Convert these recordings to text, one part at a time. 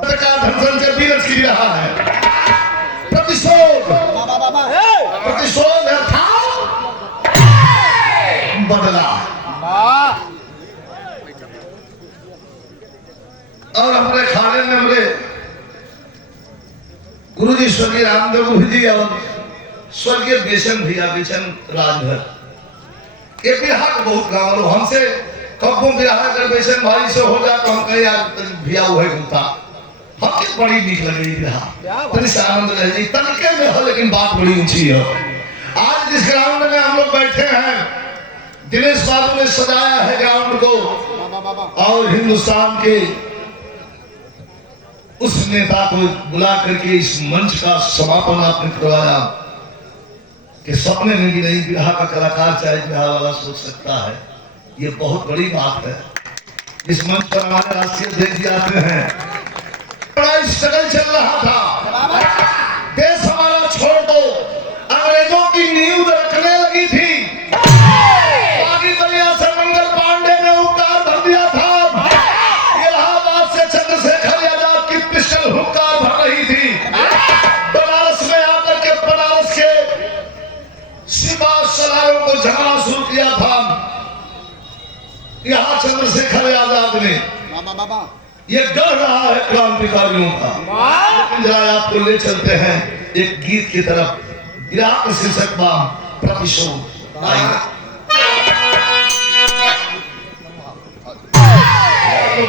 का धर्षण से विरस की रहा है। प्रतिशोध प्रतिशोध अर्थात बदला। और हमारे खाने में हमारे गुरु जी स्वर्गीय रामदेव जी और स्वर्गीय बेचन भैया बेचन राजभर ये बिहार बहुत गाँव हमसे कब्बों बिहार कर बेचन भाई से हो जाए तो हम कहीं यार भैया वो है घूमता हमके बड़ी नीक लगी बिहार तनी से आनंद रह जी तनिके में हो लेकिन बात बड़ी ऊंची है। आज जिस ग्राउंड में हम लोग बैठे हैं दिनेश बाबू ने सजाया है ग्राउंड को और हिंदुस्तान के उस नेता को बुला करके इस मंच का समापन आपने करवाया कि सपने में भी नहीं बिहार का कलाकार चाहे बिहार वाला सोच सकता है। ये बहुत बड़ी बात है। इस मंच पर हमारे राष्ट्रीय अध्यक्ष जी आते हैं। बड़ा स्ट्रगल चल रहा था, देश हमारा छोड़ दो अंग्रेजों की नींव रखने लगी थी। बागी दरिया से मंगल पांडे ने उपकार भर दिया था। इलाहाबाद से चंद्रशेखर आजाद की पिस्टल हुक्कार भर रही थी। बनारस में आकर के बनारस के सिपा सलारों को जमाना शुरू किया था। यहाँ चंद्रशेखर आजाद ने ये गढ़ रहा है क्रांतिकारियों का। जरा आपको ले चलते हैं एक गीत की तरफ। विराट शीर्षक प्रतिशोध।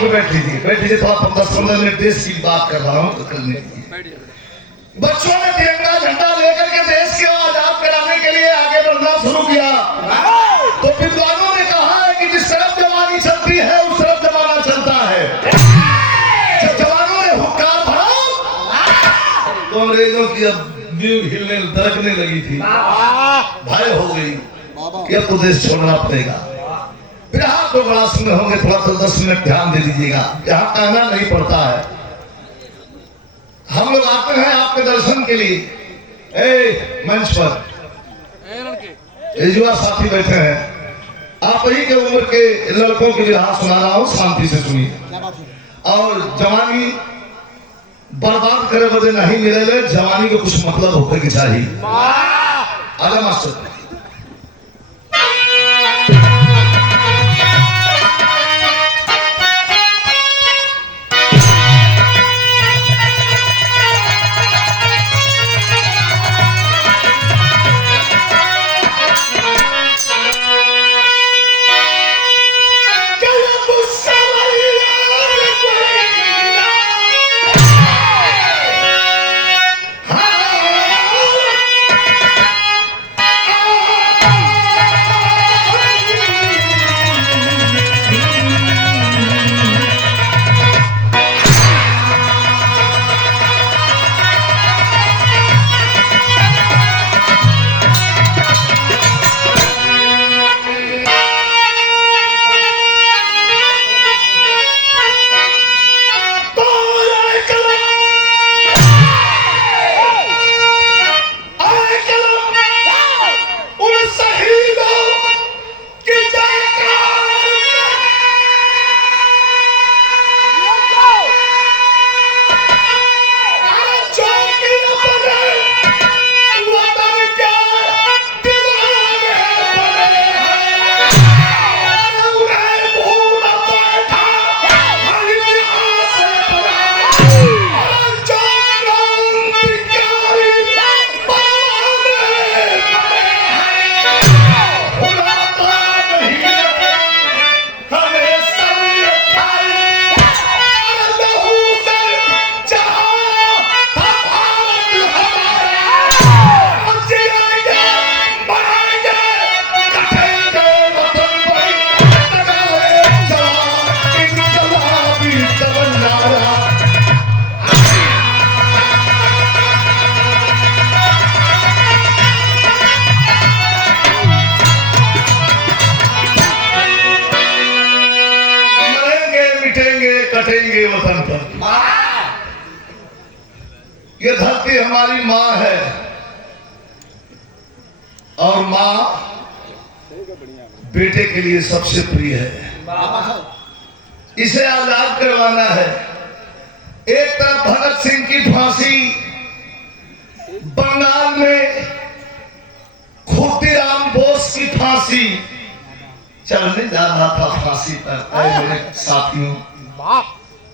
बैठ लीजिए थोड़ा 10-15 मिनट देश की बात कर रहा हूँ तो करने की। बच्चों ने तिरंगा झंडा लेकर के देश को आजाद कराने के लिए आगे बढ़ना शुरू किया तो विद्वानों ने कहा है कि जिस तरफ जवानी चलती है उस तरफ जमाना चलता है। जब जवानों ने हुक्कार भरा तो अंग्रेजों की अब नींव हिलने दरकने लगी थी। भय हो गई कि अब तो देश छोड़ना पड़ेगा। बिहार को बड़ा सुने होंगे थोड़ा तो 10 मिनट ध्यान दे दीजिएगा। यहाँ कहना नहीं पड़ता है। हम लोग आते हैं आपके दर्शन के लिए मंच पर युवा साथी बैठे हैं। आप ही के उम्र के लड़कों के विवाह सुना रहा हूँ, शांति से सुनिए। और जवानी बर्बाद करे बदे नहीं मिले, जवानी को कुछ मतलब होकर के चाहिए। आजा मास्टर। कटेंगे वतन पर। ये धरती हमारी माँ है और माँ बेटे के लिए सबसे प्रिय है। इसे आजाद करवाना है। एक तरफ भगत सिंह की फांसी, बंगाल में खुदीराम बोस की फांसी चलने जा रहा था फांसी पर। मेरे साथियों,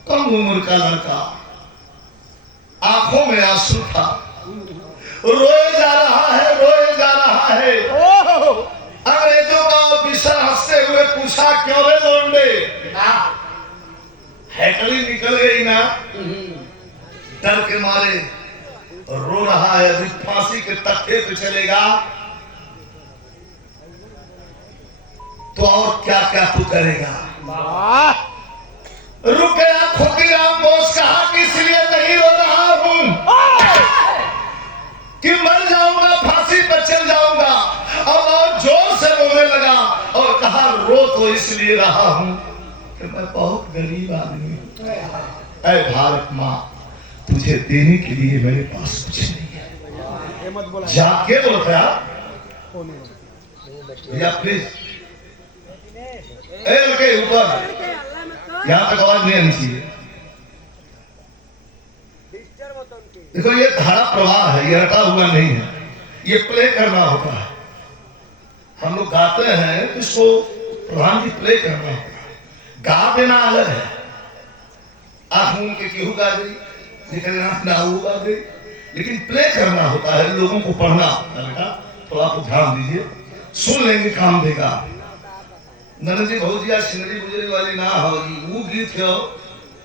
कम उम्र का लड़का, आंखों में आंसू था, रोए जा रहा है, रोए जा रहा है। अंग्रेजों का ऑफिसर हंसते हुए पूछा, क्यों रे लौंडे, हैकली निकल गई ना? डर के मारे रो रहा है। अभी फांसी के तख्ते पे चलेगा तो और क्या क्या तू करेगा? रुक गया खुदीराम बोस, कहा कि इसलिए नहीं रो रहा हूं कि मर जाऊंगा, फांसी पर चल जाऊंगा। अब और जोर से रोने लगा और कहा, रो तो इसलिए रहा हूं कि मैं बहुत गरीब आदमी हूं। ऐ भारत माँ, तुझे देने के लिए मेरे पास कुछ नहीं है। जाके बोलता या प्लीज के ऊपर यहाँ तक आवाज नहीं आनी चाहिए। देखो ये धारा प्रवाह है, ये रटा हुआ नहीं है, ये प्ले करना होता है। हम लोग गाते हैं तो इसको प्रधान जी प्ले करना होता है। गा देना अलग है, आंख मूंद के केहू गा दी, निकलना ना गा दे, लेकिन प्ले करना होता है, लोगों को पढ़ना होता है। थोड़ा तो ध्यान दीजिए, सुन लेंगे काम देगा। नंद जी भौजिया सिंदरी गुजरी वाली ना होगी, वो गीत है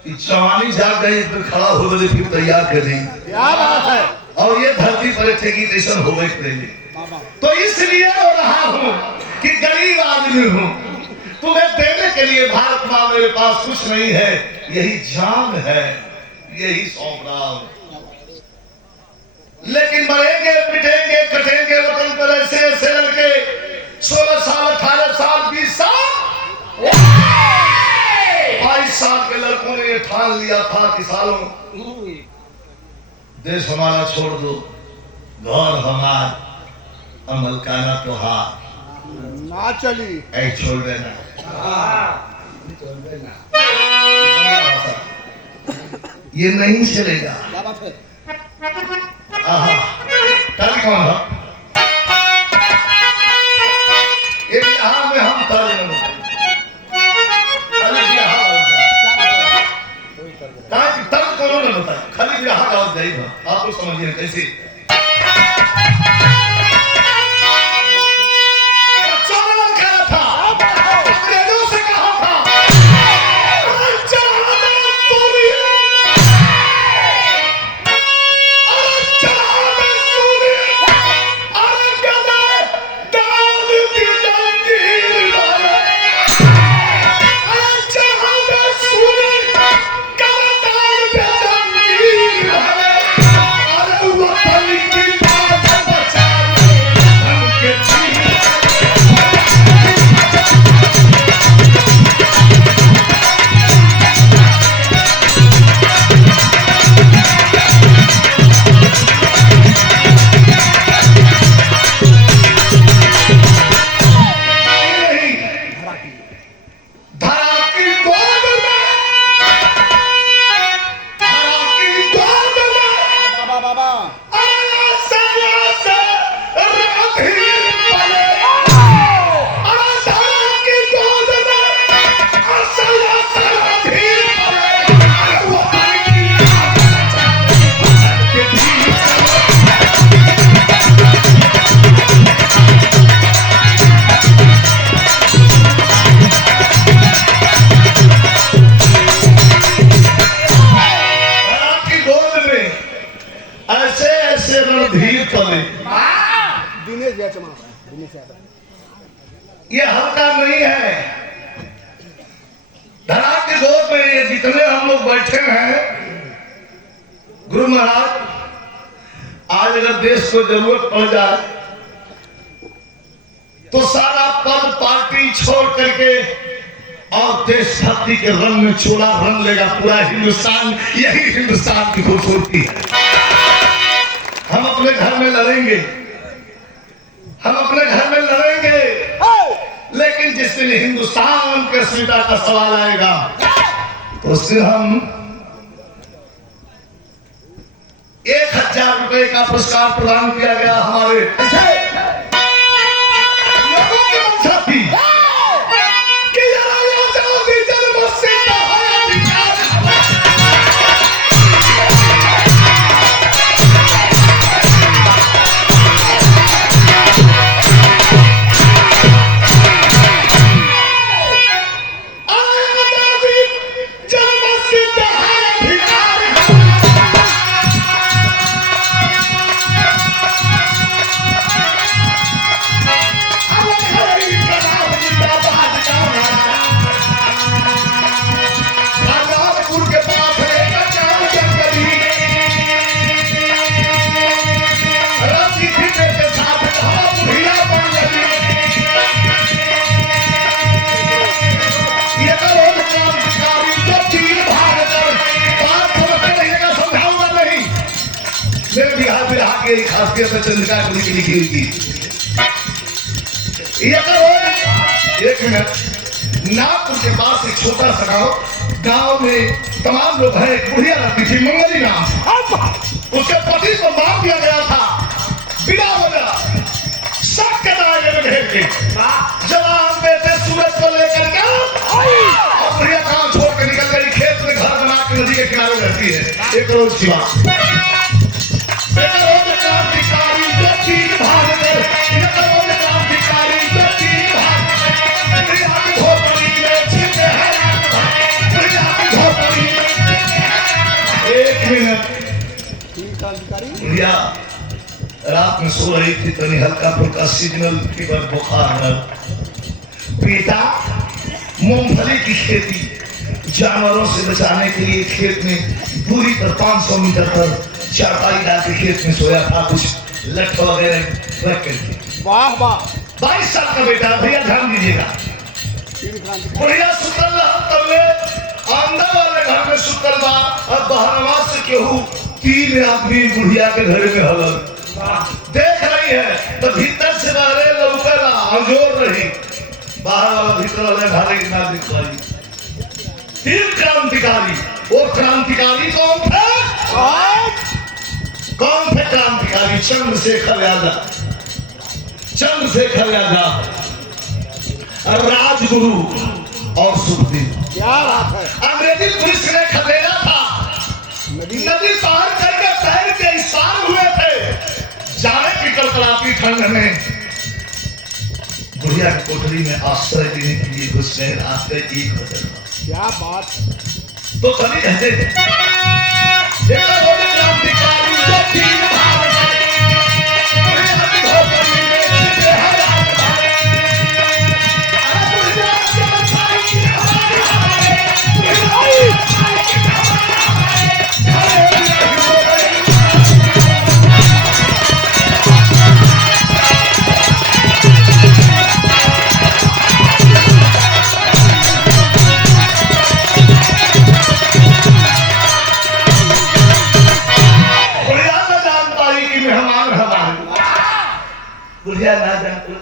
कि जवानी जाग गई फिर खड़ा हो गई फिर तैयार कर दी। क्या बात है। और ये धरती पर एक गीत ऐसा हो गई पहले, तो इसलिए रो रहा हूँ कि गरीब आदमी हूँ, तुम्हें देने के लिए भारत माँ मेरे पास कुछ नहीं है, यही जान है, यही सौंप रहा हूँ। लेकिन मरेंगे, पिटेंगे, कटेंगे वतन पर ऐसे ऐसे लड़के, 16 साल, 18 साल, 20 साल, 22 साल के लड़कों ने ये ठान लिया था कि सालों देश हमारा छोड़ दो, घर हमार, अमल का ना तो हार ना चली, ऐ छोड़ देना, ये नहीं चलेगा। ताली कौन है? एक बिहार में हम ताली न तब कौन न बताए, खाली बिहार आवाज जाएगा, आप लोग समझिए कैसे। ये हल्का नहीं है। धरा के गोद में ये जितने हम लोग बैठे हैं, गुरु महाराज, आज अगर देश को जरूरत पड़ जाए तो सारा पद पार्टी छोड़ करके और देशभक्ति के रंग में चोला रंग लेगा पूरा हिंदुस्तान। यही हिंदुस्तान की खूबसूरती है। हम अपने घर में लड़ेंगे, हम अपने घर में लड़ेंगे, लेकिन जिस दिन हिंदुस्तान के अस्मिता का सवाल आएगा तो उस दिन हम रुपए का पुरस्कार प्रदान किया गया हमारे लोगों की मंशा थी कि जन्म से खासियत चंद्रिका को लिखी हुई थी। एक मिनट, नागपुर के पास एक छोटा सा गांव में तमाम लोग हैं। एक बुढ़िया रहती थी, मंगली नाम। उसके पति को मार दिया गया था बिना वजह, शक के दायरे में घेर के। जवान बेटे सूरज को लेकर के बुढ़िया काम छोड़ के निकल गई। खेत में घर बना के नदी के किनारे रहती है। एक रोज की बात, रात में सो रही थी, तनी हल्का फुल्का सीजनल फीवर बुखार। पिता मूंगफली की खेती जानवरों से बचाने के लिए खेत में दूरी पर 500 मीटर पर चारपाई डाल के खेत में सोया था, कुछ लठ वगैरह रख करके। वाह वाह, 22 साल का बेटा। भैया ध्यान दीजिएगा, बढ़िया सुतल तबले अंदर वाले घर में सुतल बा और बहरवा से केहू 3 आदमी बुढ़िया के घर में हलल देख रही है। तो भीतर से बाहर लौकला अंजोर रही, बाहर वाला भीतर वाले घरे ना दिख पाई। 3 क्रांतिकारी। वो क्रांतिकारी कौन थे? कौन थे क्रांतिकारी? चंद्रशेखर यादव, चंद्रशेखर यादव, राजगुरु और सुखदेव। क्या बात है। अंग्रेजी पुलिस ने खदेड़ा था, नदी पार करके तैर के इस पार हुए थे। जाने की कड़कड़ाती ठंड में बुढ़िया की कोठरी में आश्रय देने के लिए घुसने रास्ते एक बदल। क्या बात। तो कभी कहते थे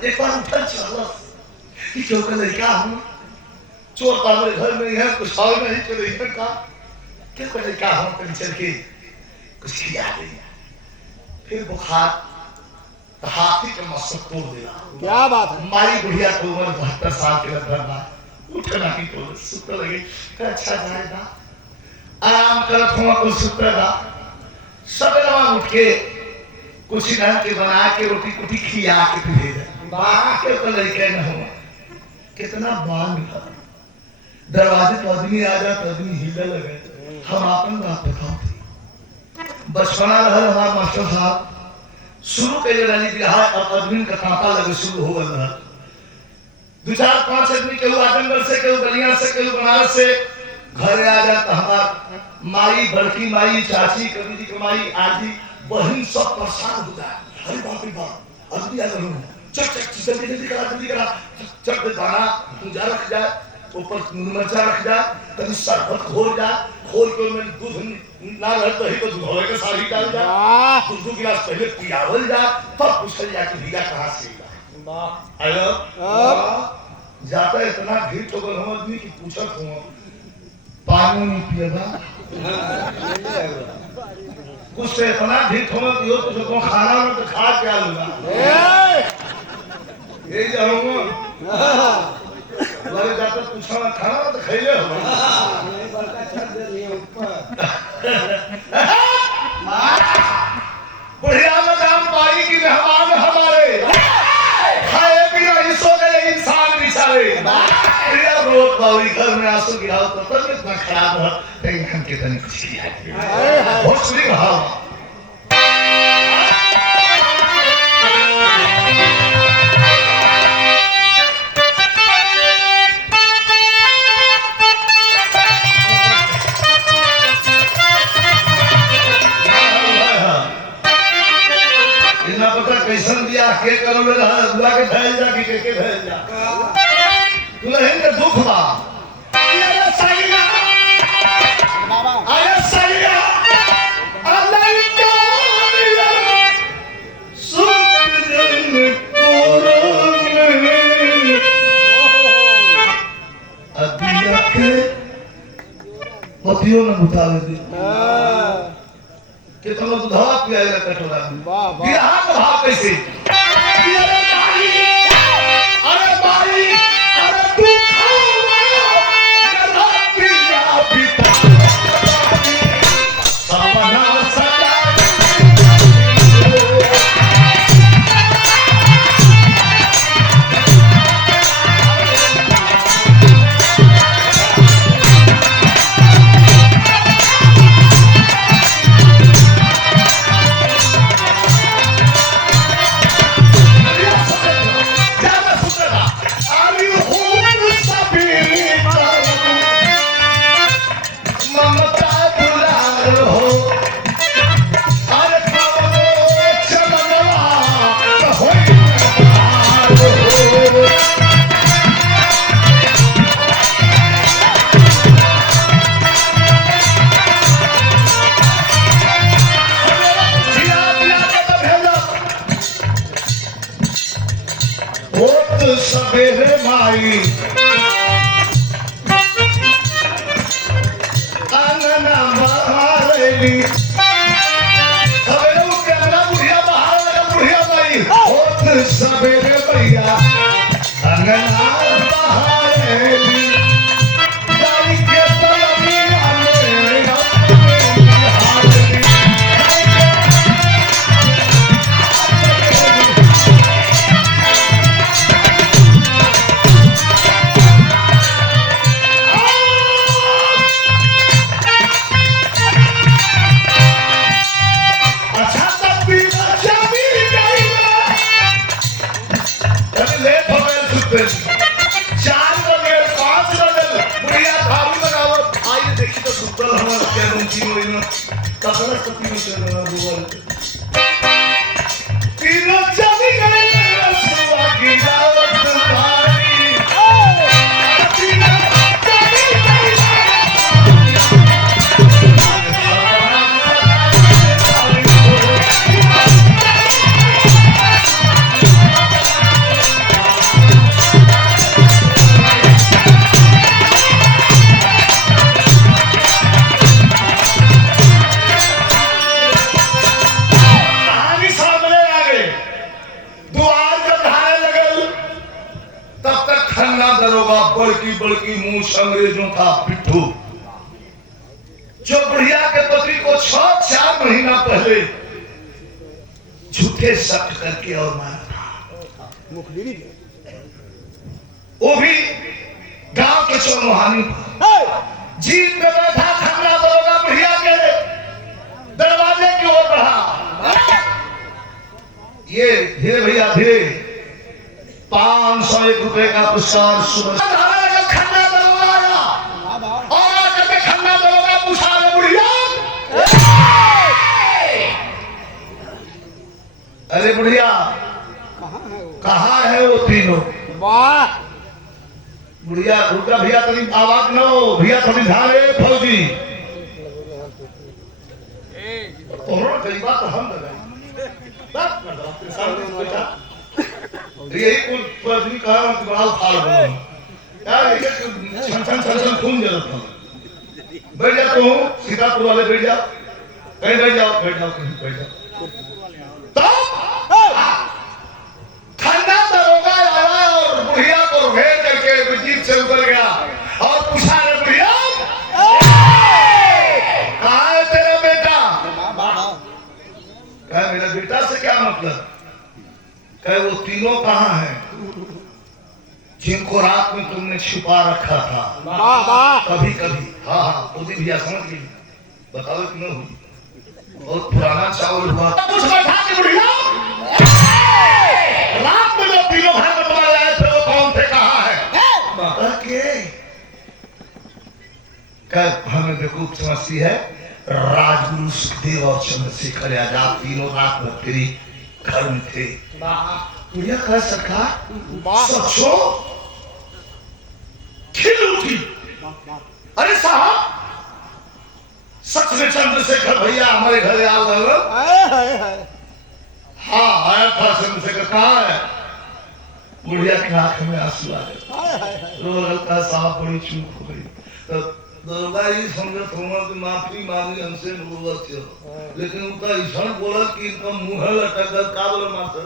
एक बार उठल चलस कि क्यों का लड़का हूं, चोर पाले घर में है, कुछ खाओ नहीं तो नहीं का क्यों का लड़का हूं, कहीं चल के कुछ खिला दे। फिर बुखार तो हाथी का मस्तक तोड़ देना। क्या बात है। मारी बुढ़िया को उम्र 72 साल के लगभग उठना की तो सुत लगे। अच्छा जाएगा, आराम करत हुआ कुछ सुतेगा। सवेरा उठ के कुछ ना के बना के रोटी कुटी खिया के भेजा। के तो लड़के न हो कितना बाल मिला। दरवाजे पर आदमी आ जाता, आदमी हिले लगे। हम अपन बात बताओ। बचपना रहा हमारा मास्टर साहब शुरू के रही बिहार और आदमी का कांटा लगे शुरू हो गया। 2-4-5 आदमी के आजमगढ़ से, के गलियां से, के बनारस से घर आ जाता। हमार माई, बड़की माई, चाची, कभी जी की माई, आजी, बहन सब परेशान हो जाए। अरे बाप रे बाप, आदमी आ गए, चक चक जल्दी जल्दी करा, चक दाना पूजा रख जाए, ऊपर मिर्चा रख जाए, कभी शरबत खोल जाए, खोल के में दूध ना रहे तो ही तो दूध के सारी डाल जाए, 2 गिलास पहले पियावल जाए, तब पूछल जाए कि भैया कहाँ से हेलो जाता है। इतना भीड़ तो हम आदमी की पूछत हूँ पानी नहीं पिएगा कुछ से इतना ढीठ हो कि तो जो खाना में तो खा क्या लूंगा ये जाऊंगा लगे जाकर पूछा ना खाना में तो खैले हो बढ़िया मकान पाई की मेहमान हमारे खाए बिना ही सो गए इंसान बेचारे बढ़िया रोड बावरी घर में आंसू गिराओ तो तब इतना खराब हो टेंशन के तने कुछ किया बहुत सुनी कहा कैसन दिया के करो रे बुला के भेज जा के भेज जा दुल्हन के दुख बा अरे सैया अरे सैया अल्लाह का सुन कोरन अदिया के पतियों ने बुतावे दी कितना दुधावा पिया रे कटोरा बिरहा का भाव कैसे अरे भाई अरे भाई अरे तू खावा पिया पिता सपना सदा सवेरे माई अंगना बहारेली सवेरे उठ के अंगना बुढ़िया बहार लगा बुढ़िया माई होत सवेरे भैया अंगना बहारेली गाड़ी के तलबिया में बड़की मूछ अंग्रेजों का पिट्ठू जो बुढ़िया के पति को 6-4 महीना पहले झूठे शक करके और मारा था वो भी गांव के चौमुहानी जीप में बैठा खन्ना दरोगा बुढ़िया के दरवाजे की ओर बढ़ा ये धीरे भैया धीरे 501 रुपए का पुरस्कार सुबह अरे बुढ़िया कहाँ है वो तीनों वाह बुढ़िया रुका भैया कभी आवाज न हो भैया कभी ध्यान है फौजी उन्होंने कई बात हम लगाई यही कुल आदमी कहा बड़ा फाड़ बना यार ये छन छन छन छन खून जलता बैठ जा तू सीतापुर वाले बैठ जा कहीं बैठ जाओ, बैठ जाओ, कहीं बैठ जाओ। तो ठंडा दरोगा आया और बुढ़िया को घेर करके जीप से उतर गया और पूछा, रे बुढ़िया कहाँ है तेरा बेटा? कहा मेरा बेटा से क्या मतलब? कहे वो तीनों कहाँ हैं जिनको रात में तुमने छुपा रखा था कभी कभी? हाँ हाँ मोदी भैया समझ गई, बताओ क्यों हुई? बहुत पुराना चावल हुआ। कुछ बैठा के बुढ़िया रात में जो तीनों भाई बनवा लाए थे वो कौन थे, कहाँ है? हमें बेवकूफ समझती है। राजगुरु सुखदेव और चंद्रशेखर आजाद तीनों रात में तेरी घर में थे। बुढ़िया कह सरकार सचो खिल उठी। अरे साहब सच में चंद्रशेखर भैया हमारे घर आ गए? हाँ आया था चंद्रशेखर। कहाँ है? बुढ़िया की आंख में आंसू आ गए, रो रहा साहब बड़ी चूक हो गई। तो दरोगा जी समझत होगा कि माफी मांगी हमसे मुर्वत हो, लेकिन उनका ऐसा बोला कि इनका मुंह लटक गया। का बोला मास्टर?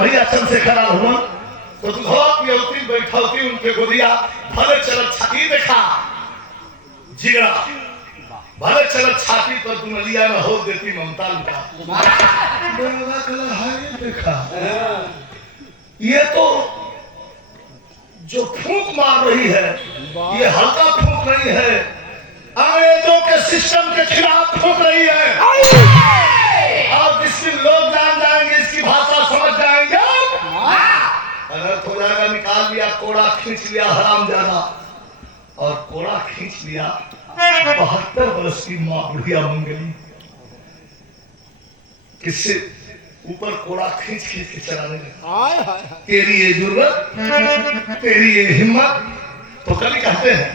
भैया चंद्रशेखर हुआ तो तू पियौती बैठौती उनके गोदिया भले चलत छाती देखा जिगरा भले चलत छाती पर दुनलिया में हो देती ममता लुटा देखा। ये तो जो फूंक मार रही है ये हल्का फूंक नहीं है, अंग्रेजों के सिस्टम के खिलाफ फूंक रही है। अब इसकी लोग जान जाएंगे, इसकी भाषा समझ जाएंगे। अनर्थ हो जाएगा। निकाल लिया कोड़ा, खींच लिया हराम जाना, और कोड़ा खींच लिया 72 वर्ष की मां बुढ़िया मंगली, किससे ऊपर कोड़ा खींच खींच के चलाने लगा। तेरी ये जुर्रत, तेरी ये हिम्मत, तो कभी कहते हैं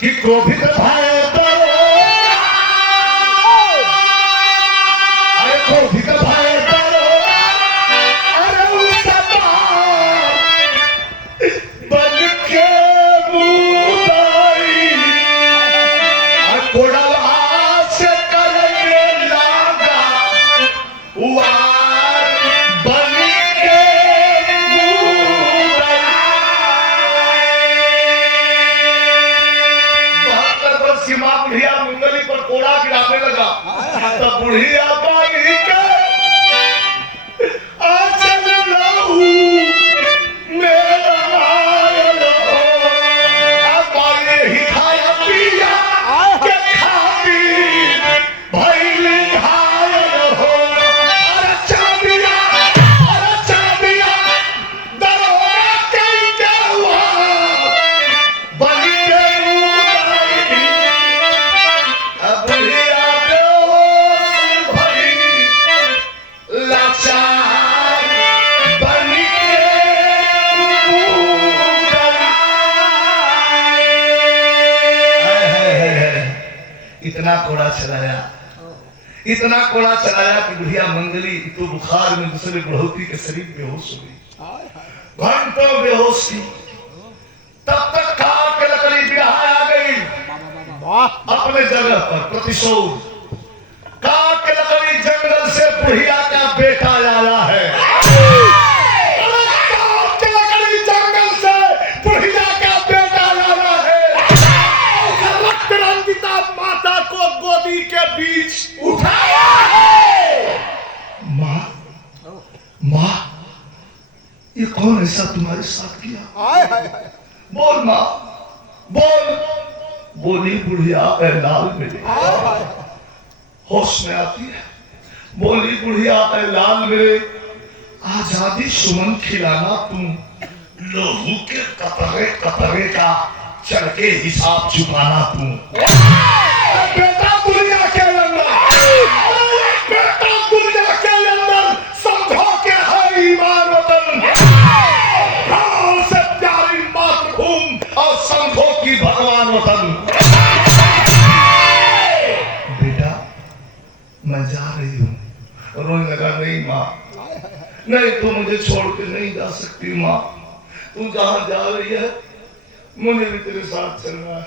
कि क्रोधित भय डरो, अरे क्रोधित भय डरो, अरे उस बन के बुदाई कोड़ा से करेंगे की माँ बुढ़िया मंगली पर कोड़ा गिराने लगा। तब बुढ़िया बाई के आंचल लाऊ मेरा आयल हो। अब बाई ही खाया पिया के खाती भैली घायल हो। अरे चाबिया दरोगा कई के हुआ बन के मुदाई। अब बुढ़िया बेहोश भई लाचार बन के मुदाई। इतना कोड़ा चलाया, इतना कोड़ा चलाया कि बुढ़िया मंगली तो बुखार में दूसरे बुढ़ौती के शरीर बेहोश हो गई। घंटों बेहोश थी। तब तक काट के लकड़ी बिहार आ गई अपने जगह पर प्रतिशोध। काट के लकड़ी जंगल से बुढ़िया का बेटा आया है। काट के लकड़ी जंगल से बुढ़िया का बेटा आया है। रक्त रंजिता माता को गोदी के बीच उठाया है। माँ माँ ये कौन ऐसा तुम्हारे साथ किया? बोल माँ बोल। बोली बुढ़िया लाल मेरे। होश में आती है। बोली बुढ़िया लाल मेरे आजादी सुमन खिलाना तुम लोहू के कतरे कतरे का चढ़ के हिसाब चुकाना तुम। बेटा दुनिया के अंदर, बेटा दुनिया के अंदर समझो के है ईमान वतन। प्राण से प्यारी मातृभूमि और समझो की भगवान वतन। बेटा मैं जा रही हूँ। रोने लगा नहीं माँ, नहीं तू मुझे छोड़ के नहीं जा सकती माँ। तू जहाँ जा रही है मुझे भी तेरे साथ चलना है।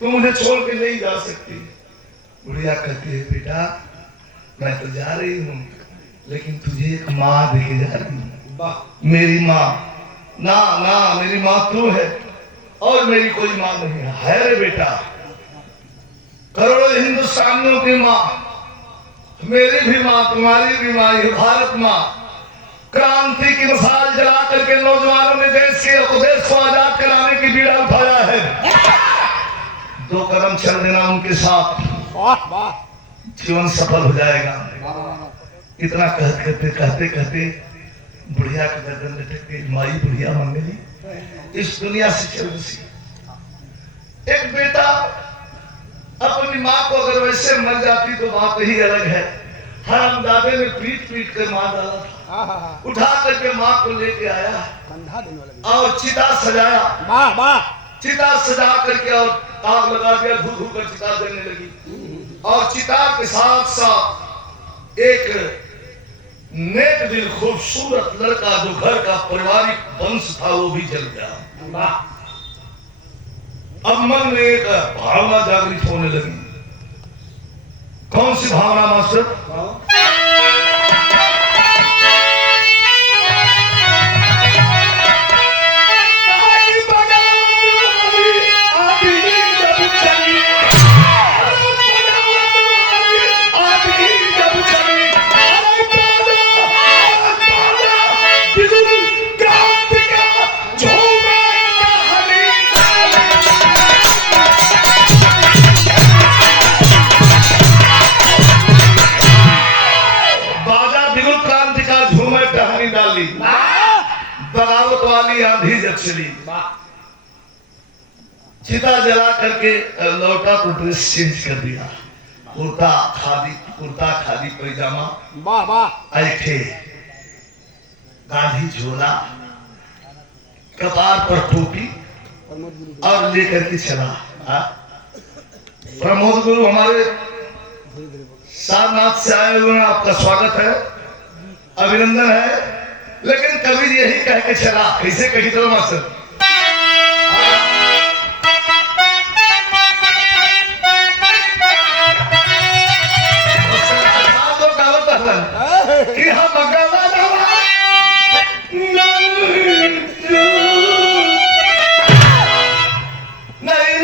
तू मुझे छोड़ के नहीं जा सकती। बुढ़िया कहती है बेटा मैं तो जा रही हूँ लेकिन तुझे एक माँ देके जा रही हूँ। मेरी माँ ना ना मेरी माँ तू है और मेरी कोई माँ नहीं है रे बेटा। करोड़ों हिंदुस्तानियों की माँ, मेरी भी माँ, तुम्हारी भी माँ, ये भारत माँ। क्रांति की मिसाल जला करके नौजवानों ने देश के उपदेश को आजाद कराने की बीड़ा उठाया है। दो कदम चल देना उनके साथ, जीवन सफल हो जाएगा। इतना कहते कहते कहते बुढ़िया का गर्दन लटक गई। माई बुढ़िया मंगली इस दुनिया से चल बसी। एक बेटा अपनी माँ को अगर वैसे मर जाती तो बात ही अलग है। हरामजादे ने पीट पीट कर मार डाला था। उठा करके माँ को लेके आया और चिता सजाया। चिता सजा करके और आग लगा दिया। धू धू कर चिता जलने लगी और चिता के साथ साथ एक नेक दिल खूबसूरत लड़का जो घर का पारिवारिक वंश था वो भी जल गया। अब मन में एक भावना जागृत होने लगी। कौन सी भावना मास्टर? बगावत वाली आंधी जब चली। चिता जला करके लौटा तो ड्रेस चेंज कर दिया। कुर्ता खादी पैजामा, ऐठे गाढ़ी झोला, कपार पर टोपी और लेकर के चला। प्रमोद गुरु हमारे सारनाथ से आए हुए, आपका स्वागत है, अभिनंदन है। लेकिन कबीर यही कह के चला, कैसे कही तो मास्टर? कि हम नहीं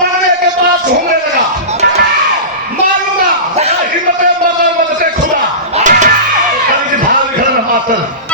पढ़ने के पास घूमने लगा, मारूंगा हिम्मत मदद खुदा भाग निकल मास्टर